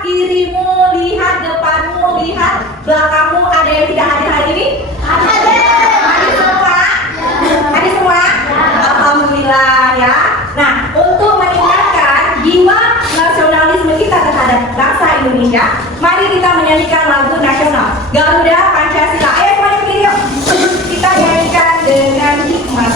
kirimu, lihat depanmu, lihat belakangmu. Ada yang tidak hadir hari ini? Ada. Hadir semua? Hadir semua? Alhamdulillah ya. Nah, untuk meningkatkan jiwa nasionalisme kita terhadap bangsa Indonesia, mari kita menyanyikan lagu nasional Garuda Pancasila. Ayo semuanya berdiri yuk. Kita nyanyikan dengan hikmat.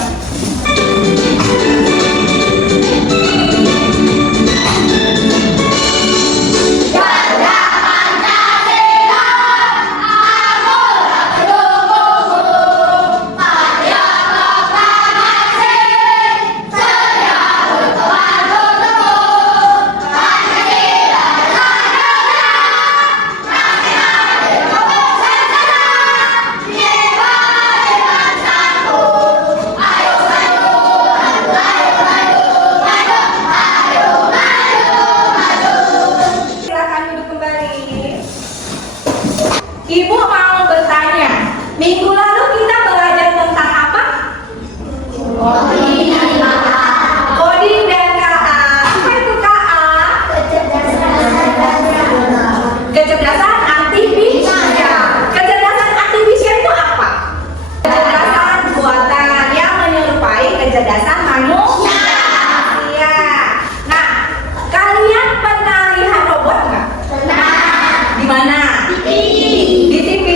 Ibu mau bertanya, minggu lalu kita belajar tentang apa? Koding dan KA. Koding dan KA. Apa itu KA? Kecerdasan artifisial. Kecerdasan artifisial itu apa? Kecerdasan buatan yang menyerupai kecerdasan manusia. Nah, kalian pernah lihat robot nggak? Di mana? Di TV.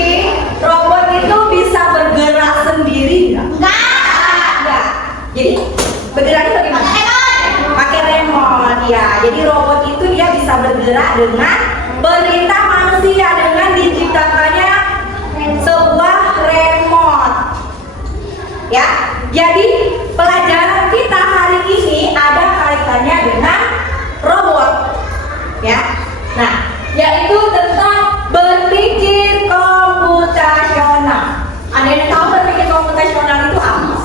Robot itu bisa bergerak sendiri nggak? Nggak. Jadi bergeraknya bagaimana? Pakai remote ya. Jadi robot itu dia bisa bergerak dengan perintah manusia dengan diciptakannya sebuah remote. Ya. Jadi pelajaran kita hari ini ada kaitannya dengan robot. Ya. Nah, yaitu tentang berpikir komputasional. Ada yang tahu berpikir komputasional itu apa?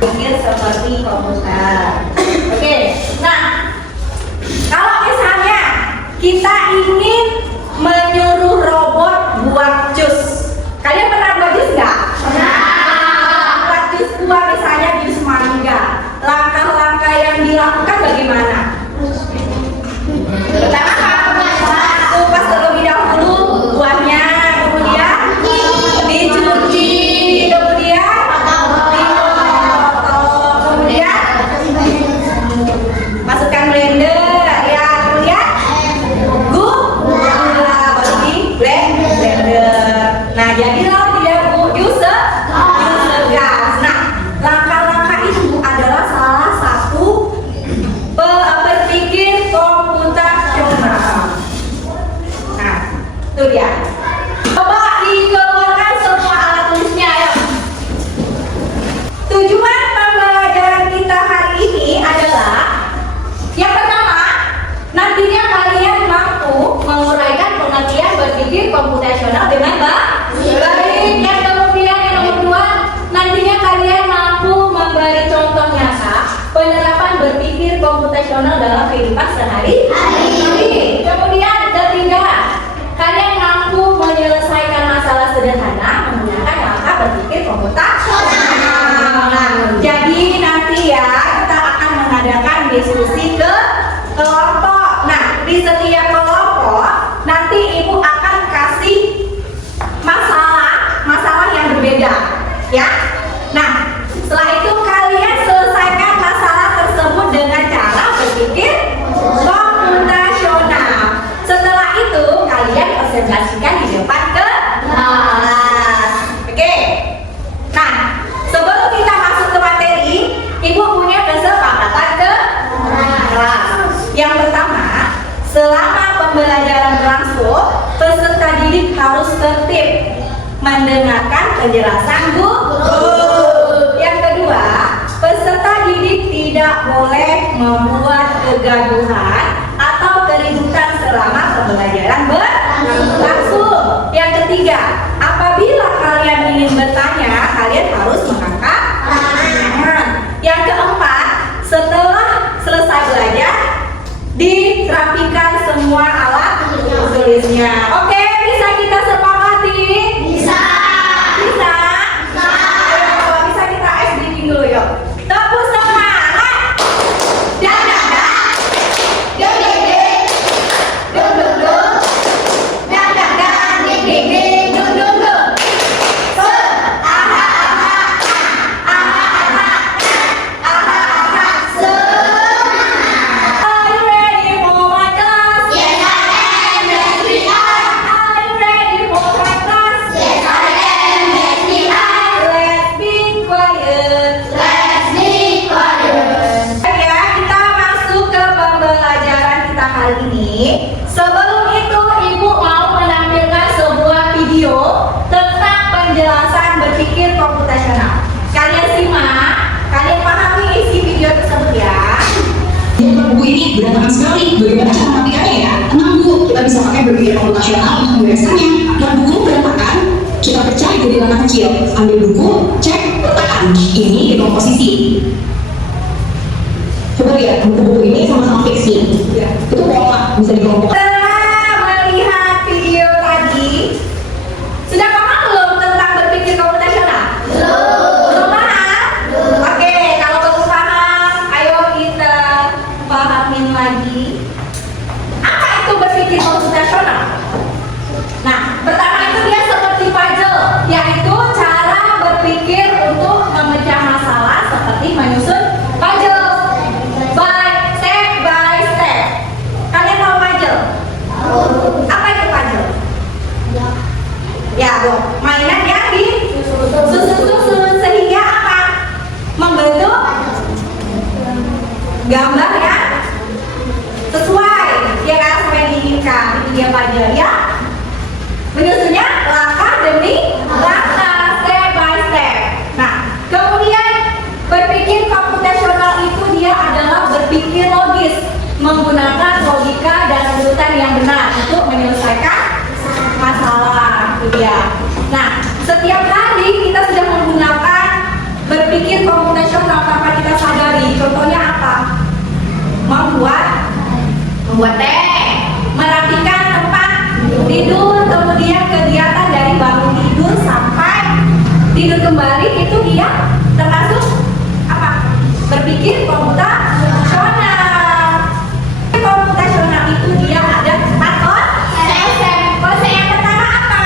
Pikir seperti komputer. Oke. Nah, kalau misalnya kita ingin menyuruh robot buat jus, kalian pernah buat jus nggak? Pernah. Buat jus buah misalnya jus mangga. Langkah-langkah yang dilakukan bagaimana? Pertama, kupas terlebih dahulu buahnya, kemudian dicuci, kemudian dipotong, kemudian masukkan blender, ya, kemudian gula baru di blender. Nah, jadilah dia jus segar. Nah, langkah-langkah itu adalah salah satu berpikir komputasional. Nah, itu dia. Coba dikeluarkan semua alat tulisnya, ayo. Tujuan pembelajaran kita hari ini adalah yang pertama, nantinya kalian mampu menguraikan pengertian berpikir komputasional dengan baik. Yang kemudian yang nomor dua, nantinya kalian mampu memberi contoh nyata penerapan berpikir komputasional dalam kehidupan sehari-hari. Kemudian ketiga, kalian mampu menyelesaikan masalah sederhana menggunakan langkah berpikir komputasional. Nah, jadi nanti ya kita akan mengadakan diskusi ke kelompok. Nah, di setiap kelompok nanti ibu akan kasih masalah yang berbeda, ya. Nah, setelah itu kalian selesaikan masalah tersebut dengan cara berpikir komputasional. Setelah itu kalian presentasikan di depan kelas. Oke. Nah, sebelum kita masuk ke materi, ibu punya kesepakatan ke kelas. Yang pertama, selama pembelajaran berlangsung, peserta didik harus tertib mendengarkan penjelasan guru. Yang kedua, peserta didik tidak boleh membuat kegaduhan atau keributan selama pembelajaran berlangsung. Yang ketiga, apabila kalian ingin bertanya, kalian harus mengangkat tangan. Yang keempat, setelah selesai belajar, dirapikan semua alat tulisnya. Oke, bisa kita sepakati? Bisa. Bisa? Kalau bisa kita ice breaking dulu yuk. Tepuk semangat. Dan ini, sebelum itu Ibu mau menampilkan sebuah video tentang penjelasan berpikir komputasional. Kalian simak, kalian pahami isi video tersebut ya. Buku ini berantakan sekali. Bagaimana cara matikannya ya? Tenang Bu, kita bisa pakai berpikir komputasional untuk membereskannya. Dan buku berantakan, kita pecah jadi langkah kecil. Ambil buku, cek, letakkan. Ini di komposisi. Coba lihat, buku-buku ini sama-sama fiksi. Itu pola, bisa dikelompokkan. Setelah melihat video tadi, sudah paham belum tentang berpikir komputasional? Belum paham? Oke, kalau belum paham, ayo kita pahamin lagi. Apa itu berpikir komputasional? Nah, pertama itu dia seperti puzzle, yaitu cara berpikir untuk memecah masalah seperti menyusun puzzle. By step. Kalian tahu puzzle? Apa itu puzzle? Ya, mainan yang disusun sehingga apa? Membentuk gambar yang sesuai ya kan apa yang diinginkan. Itu dia puzzle ya. Menyusunnya langkah demi langkah, step by step. Nah, kemudian berpikir komputasional itu dia adalah berpikir logis, menggunakan logika dan urutan yang benar untuk menyelesaikan masalah. Itu dia. Nah, setiap hari kita sudah menggunakan berpikir komputasional tanpa kita sadari. Contohnya apa? Membuat teh, merapikan tempat tidur, kemudian kegiatan dari bangun tidur sampai tidur kembali itu dia termasuk apa? Berpikir komputasional. Komputasional itu dia ada 4 konsep. Konsep yang pertama apa?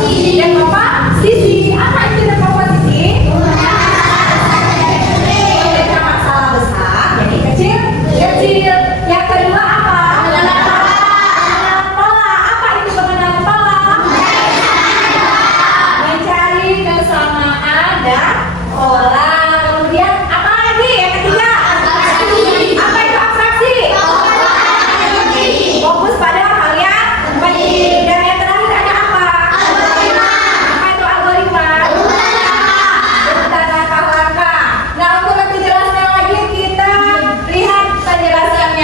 Dekomposisi. Apa itu dekomposisi? Memecah masalah besar jadi kecil. Yang kedua apa? Mengenal pola. Apa itu mengenal pola? Mencari kesamaan dan pola. Kemudian apa lagi? Yang ketiga. Apa itu abstraksi? Fokus pada hal yang penting. Dan yang terakhir ada apa? Apa itu algoritma? Urutan langkah-langkah. Nah, untuk lebih jelasnya lagi kita lihat penjelasannya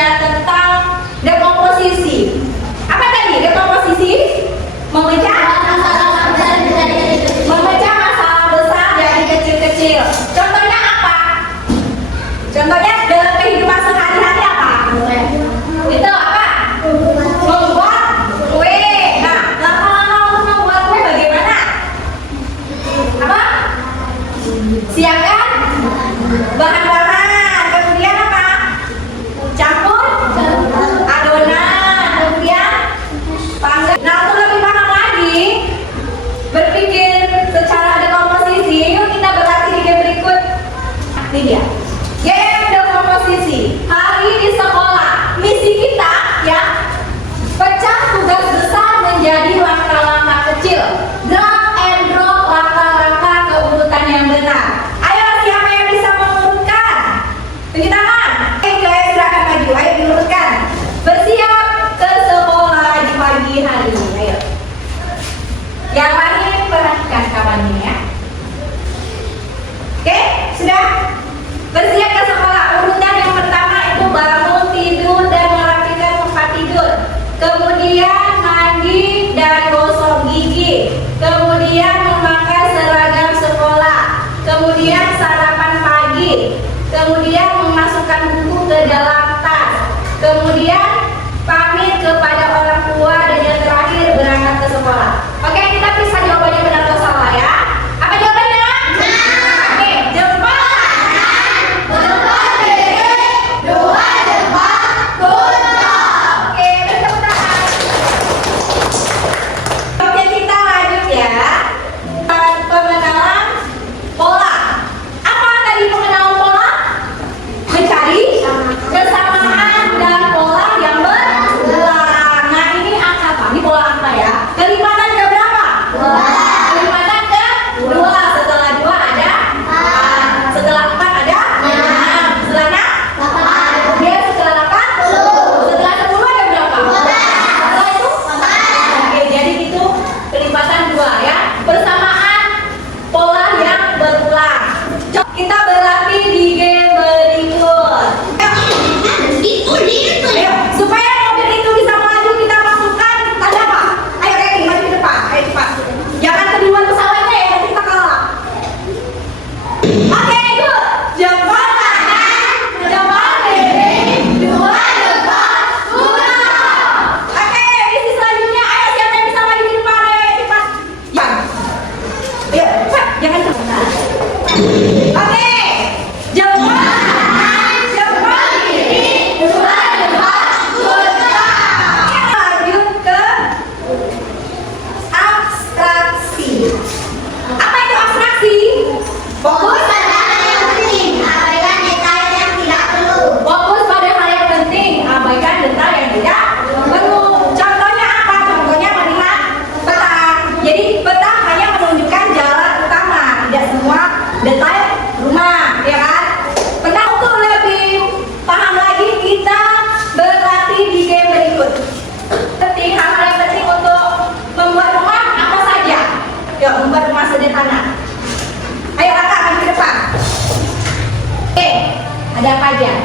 saja?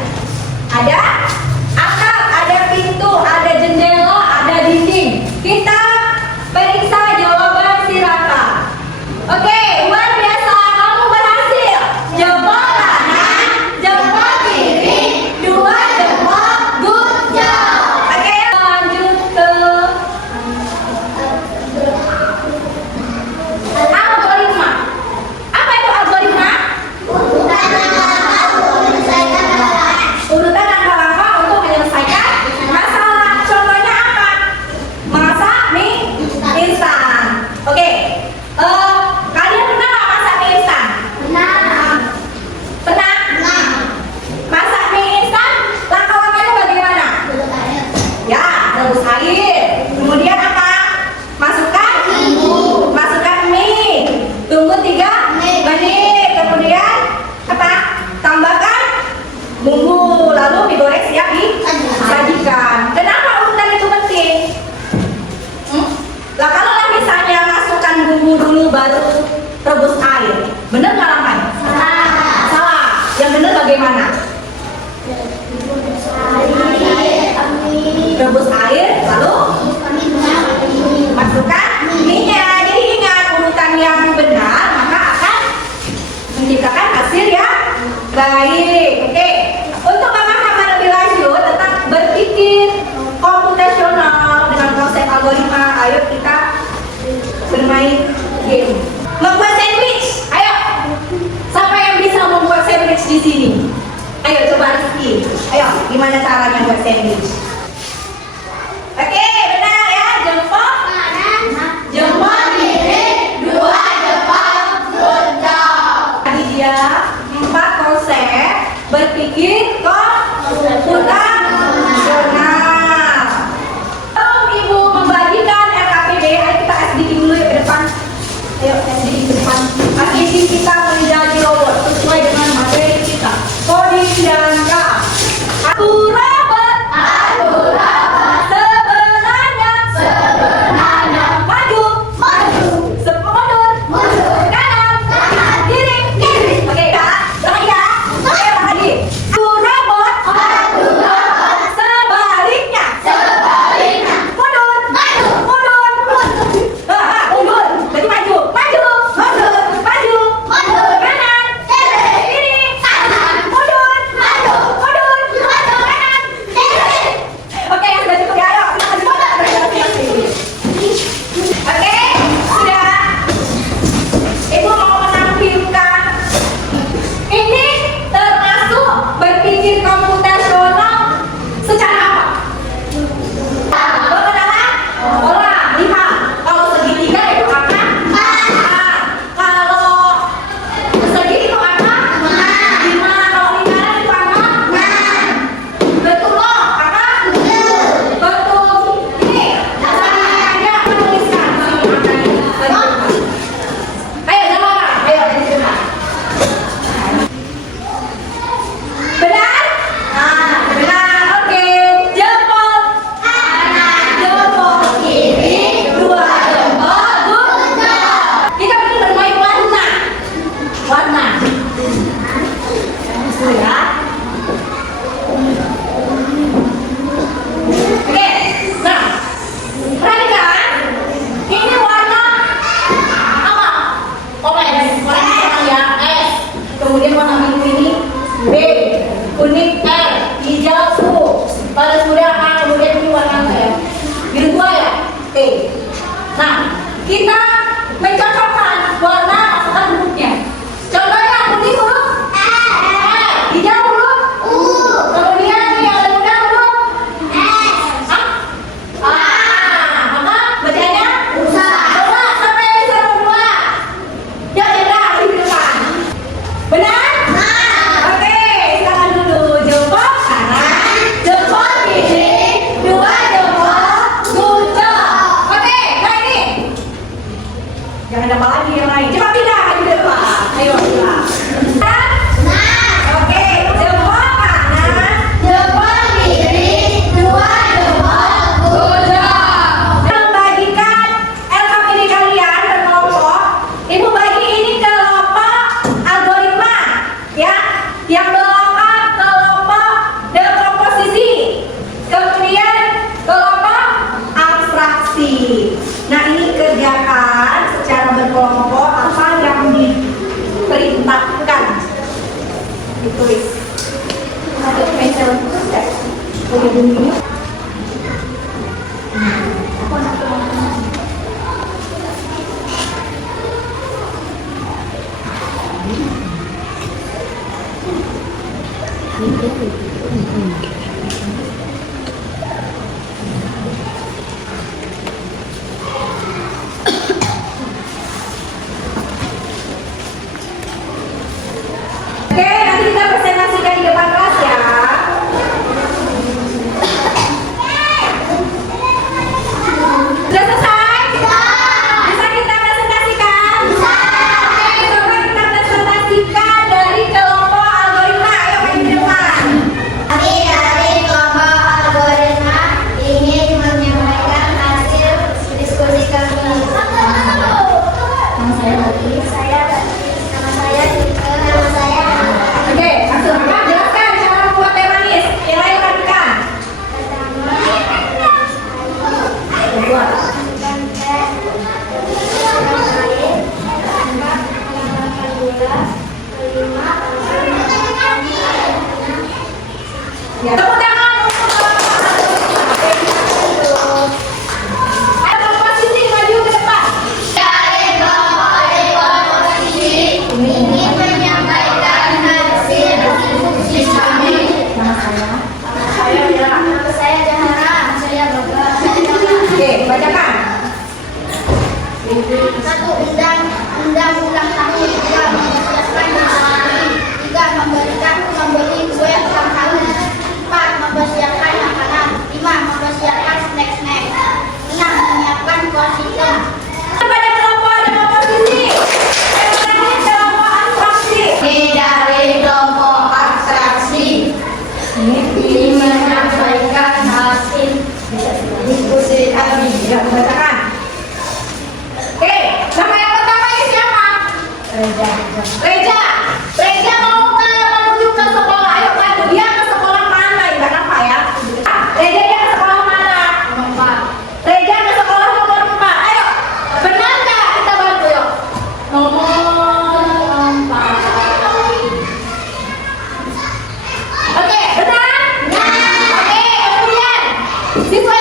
Ada atap, ada pintu, ada jendela, ada dinding. Kita periksa jawaban si Raka. Oke, luar biasa, kamu berhasil. Jempol kanan, jempol kiri, 2 jempol, good job. Oke, lanjut ke algoritma. Apa itu algoritma? Urutan langkah-langkah untuk menyelesaikan masalah. Contohnya apa? Masak mie instan. Oke. Kalian pernah nggak masak mie instan? Pernah? Masak mie instan, langkah-langkahnya bagaimana? Ya, rebus air. Kemudian apa? Masukkan mie. Tunggu 3 menit. Kemudian apa? Tambahkan bumbu, lalu digoreng siap disajikan. Kenapa urutan itu penting? Lah kalau misalnya masukkan bumbu dulu baru rebus air, bener nggak langkahnya? Salah. Yang bener bagaimana? Rebus air, lalu masukkan minyak. Jadi ingat, urutan yang benar maka akan menciptakan hasil yang baik. Oke. Untuk pemahaman lebih lanjut tentang berpikir komputasional dengan konsep algoritma, ayo kita bermain game. Membuat sandwich. Ayo. Siapa yang bisa membuat sandwich di sini? Ayo coba Rizky. Ayo, gimana caranya buat sandwich? Oke, benar ya. Jempol kanan, jempol kiri, 2 jempol, good job. Tadi dia 4 konsep berpikir komputasional. Tolong Ibu membagikan RKPD. Ayo kita SDG dulu ya ke depan. Ayo SDG ke depan. SDG kita menjadi robot sesuai dengan materi kita. Coding dan K. Aku robot. Sebenarnya Oke, nanti kita presentasikan di depan kelas ya. Sudah selesai? Bisa kita presentasikan? Oke, coba kita presentasikan dari kelompok algoritma. Ayo main di depan. Kami dari kelompok algoritma ingin menyampaikan hasil diskusi kami. Nama saya Bagi. Nama saya juga. Nama saya. Oke, langsung Kak, jelaskan cara membuat teh manis. Yang lain perhatikan. Buat. Ya, tepuk tangan untuk kelompok algoritma. Ayo komposisi maju ke depan. Dari kelompok algoritma ingin menyampaikan hasil diskusi kami. Nama saya Jahara. Saya Baga. Oke, bacakan. Satu undang-undang tahun 3 menjelaskan hari 3 memberi kue ulang tahun, 4 mempersiapkan makanan, 5 mempersiapkan snack-snack, 6 menyiapkan konsisten. Pada kelompok ada komposisi. Yang terakhir kelompok abstraksi. Ini dari kelompok abstraksi ingin menyampaikan hasil diskusi kami. Ya, bacakan. Oke, nama yang pertama ini siapa? Reja. Reja mau menuju ke sekolah. Ayo bantu dia ke sekolah mana? Ibarat apa ya? Reja dia ke sekolah mana? Reja ke sekolah nomor 4. Ayo, benar nggak? Kita bantu yuk. Nomor 4. Oke, benar? Oke, kemudian siswa